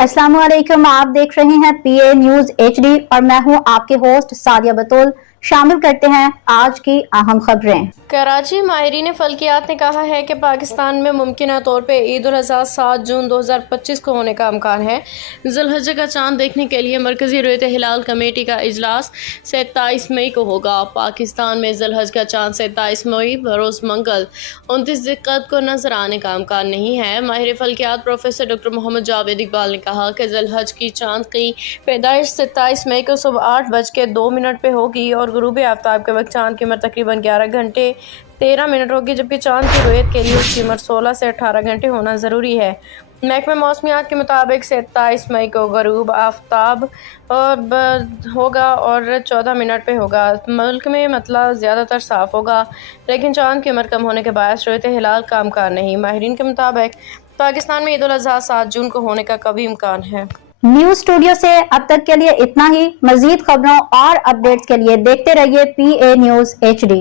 अस्सलाम वालेकुम। आप देख रहे हैं पीए न्यूज HD और मैं हूं आपके होस्ट सादिया बतूल। शामिल करते हैं आज की अहम खबरें। कराची माहिरीन फल्कियात ने कहा है कि पाकिस्तान में मुमकिन तौर पर ईद उल अज़हा 7 जून 2025 को होने का इम्कान है। ज़ुल्हिज्जा का चांद देखने के लिए मरकज़ी रुयत हिलाल कमेटी का इजलास 27 मई को होगा। पाकिस्तान में ज़ुल्हिज्जा का चांद 27 मई बरोज़ मंगल 29 दिक्कत को नजर आने का इम्कान नहीं है। माहिर फल्कियात प्रोफेसर डॉक्टर मोहम्मद जावेद इकबाल ने कहा कि ज़ुल्हिज्जा की चांद की पैदाइश 27 मई को सुबह 8:02 पे होगी और गुरूब आफ्ताब के वक्त चांद की उम्र तकरीबन 11 घंटे 13 मिनट होगी, जबकि चांद की रुयत के लिए उसकी उम्र 16 से 18 घंटे होना ज़रूरी है। महकमा मौसमियात के मुताबिक 27 मई को गुरूब आफ्ताब होगा और 14 मिनट पे होगा। मुल्क में मतला ज़्यादातर साफ़ होगा, लेकिन चांद की उम्र कम होने के बायस रुयत हिलाल का इम्कान नहीं। माहिरीन के मुताबिक पाकिस्तान में ईद उल अज़हा 7 जून को होने का कभी इम्कान है। न्यूज स्टूडियो से अब तक के लिए इतना ही। मजीद खबरों और अपडेट्स के लिए देखते रहिए पीए न्यूज HD।